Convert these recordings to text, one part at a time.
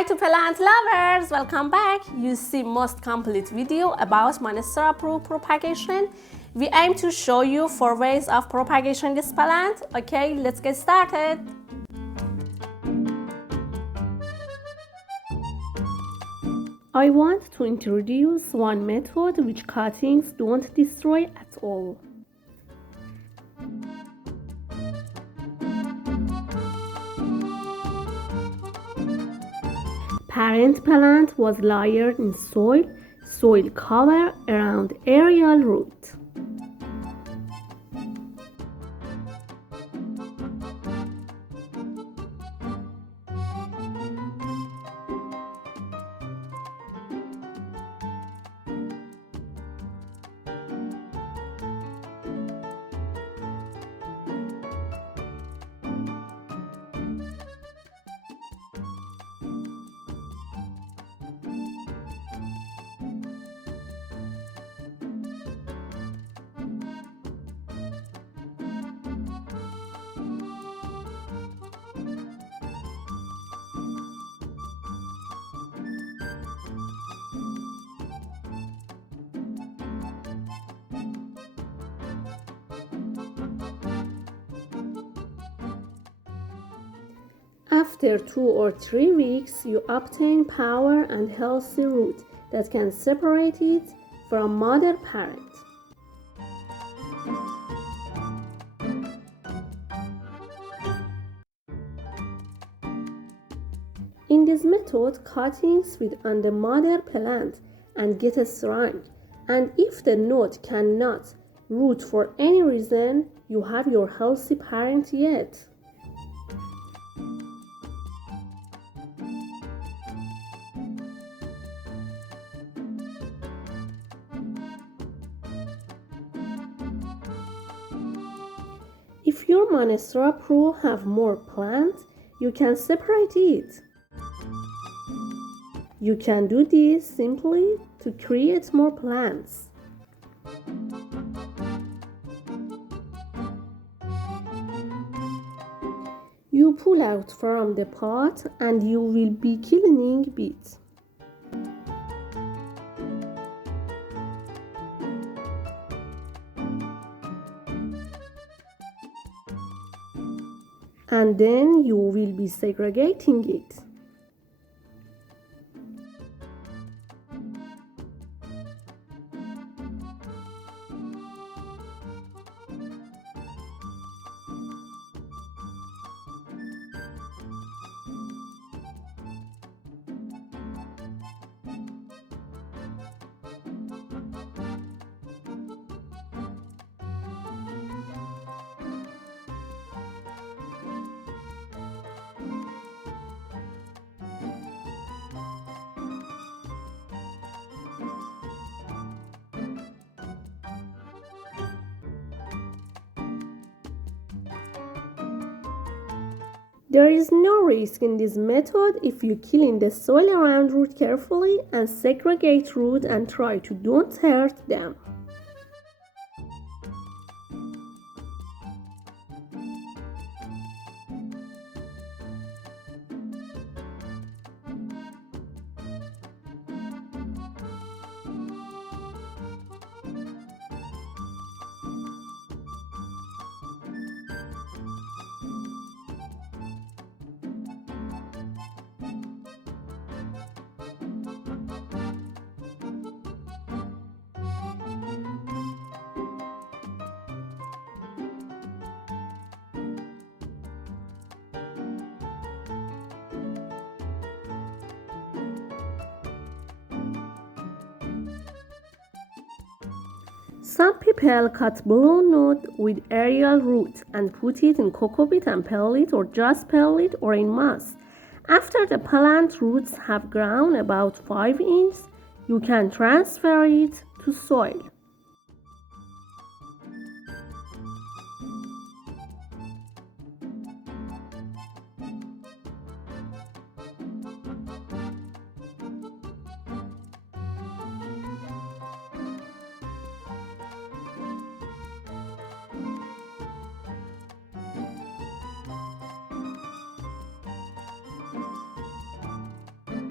Hi to plant lovers, welcome back. You see most complete video about Monstera Peru Propagation. We aim to show you 4 ways of propagation this plant. Okay, let's get started. I want to introduce one method which cuttings don't destroy at all. Parent plant was layered in soil cover around aerial root. After 2 or 3 weeks, you obtain power and healthy root that can separate it from mother parent. In this method, cuttings feed on the mother plant and get strong, and if the node cannot root for any reason, you have your healthy parent yet. If your Monstera Peru have more plants, you can separate it. You can do this simply to create more plants. You pull out from the pot and you will be cleaning it. And then you will be segregating it. There is no risk in this method if you clean the soil around root carefully and segregate root and try to don't hurt them. Some people cut balloon node with aerial root and put it in cocoa and peel it, or just peel it, or in moss. After the plant roots have grown about 5 inches, you can transfer it to soil.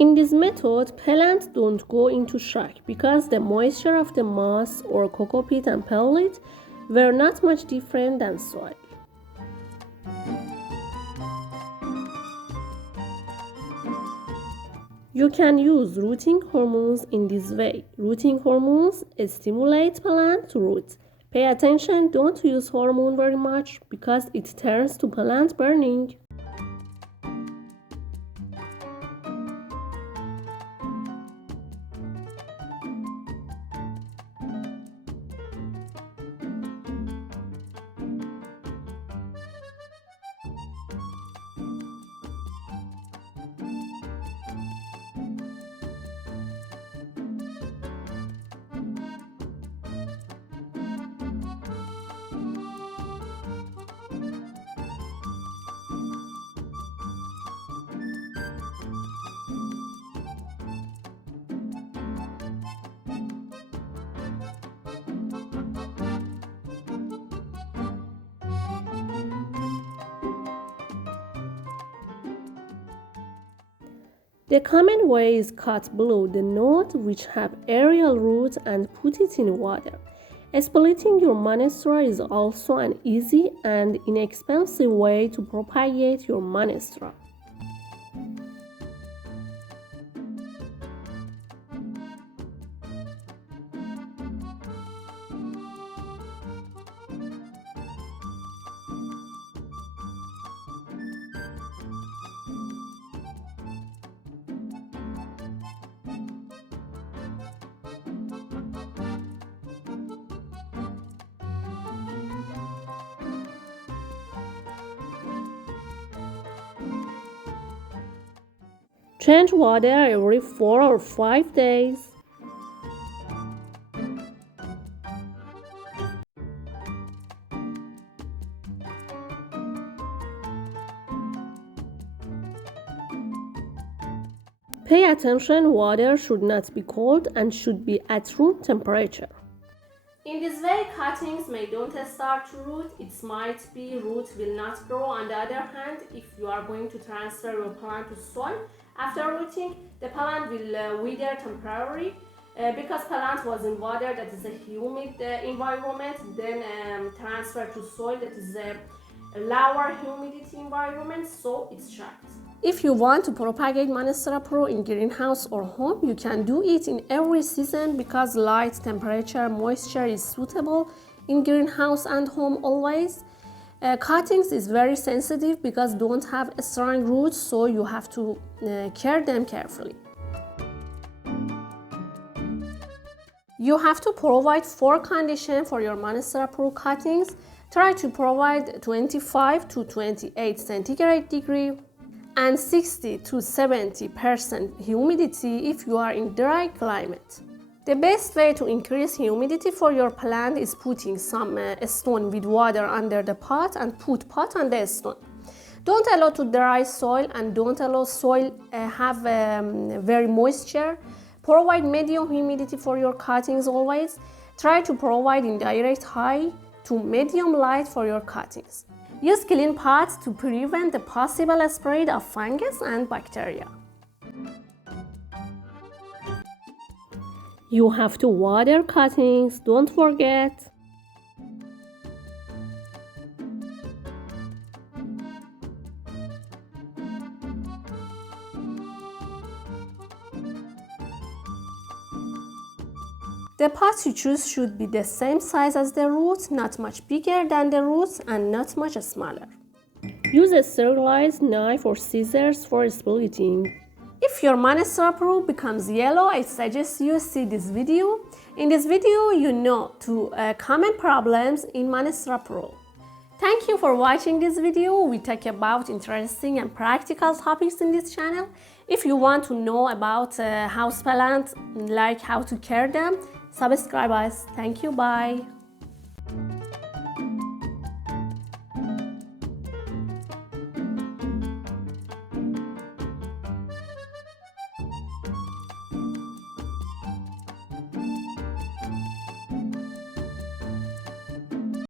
In this method, plants don't go into shock because the moisture of the moss or cocoa peat and pellet were not much different than soil. You can use rooting hormones in this way. Rooting hormones stimulate plant to root. Pay attention, don't use hormone very much because it turns to plant burning. The common way is cut below the node which have aerial roots and put it in water. Splitting your Monstera is also an easy and inexpensive way to propagate your Monstera. Change water every 4 or 5 days. Pay attention, water should not be cold and should be at room temperature. In this way, cuttings may don't start to root. It might be root will not grow. On the other hand, if you are going to transfer your plant to soil, after rooting, the plant will wither temporarily because plant was in water that is a humid environment, then transfer to soil that is a lower humidity environment, so it's shocked. If you want to propagate Monstera Peru in greenhouse or home, you can do it in every season because light, temperature, moisture is suitable in greenhouse and home always. Cuttings is very sensitive because don't have strong roots, so you have to care them carefully. You have to provide 4 conditions for your Monstera Peru cuttings. Try to provide 25 to 28 centigrade degree and 60 to 70% humidity if you are in dry climate. The best way to increase humidity for your plant is putting some stone with water under the pot and put pot on the stone. Don't allow to dry soil and don't allow soil have very moisture. Provide medium humidity for your cuttings always. Try to provide indirect high to medium light for your cuttings. Use clean pots to prevent the possible spread of fungus and bacteria. You have to water cuttings, don't forget. The pots you choose should be the same size as the roots, not much bigger than the roots and not much smaller. Use a sterilized knife or scissors for splitting. If your Monstera Peru becomes yellow, I suggest you see this video. In this video, you know two common problems in Monstera Peru. Thank you for watching this video. We talk about interesting and practical topics in this channel. If you want to know about house plants, like how to care them, subscribe us. Thank you. Bye.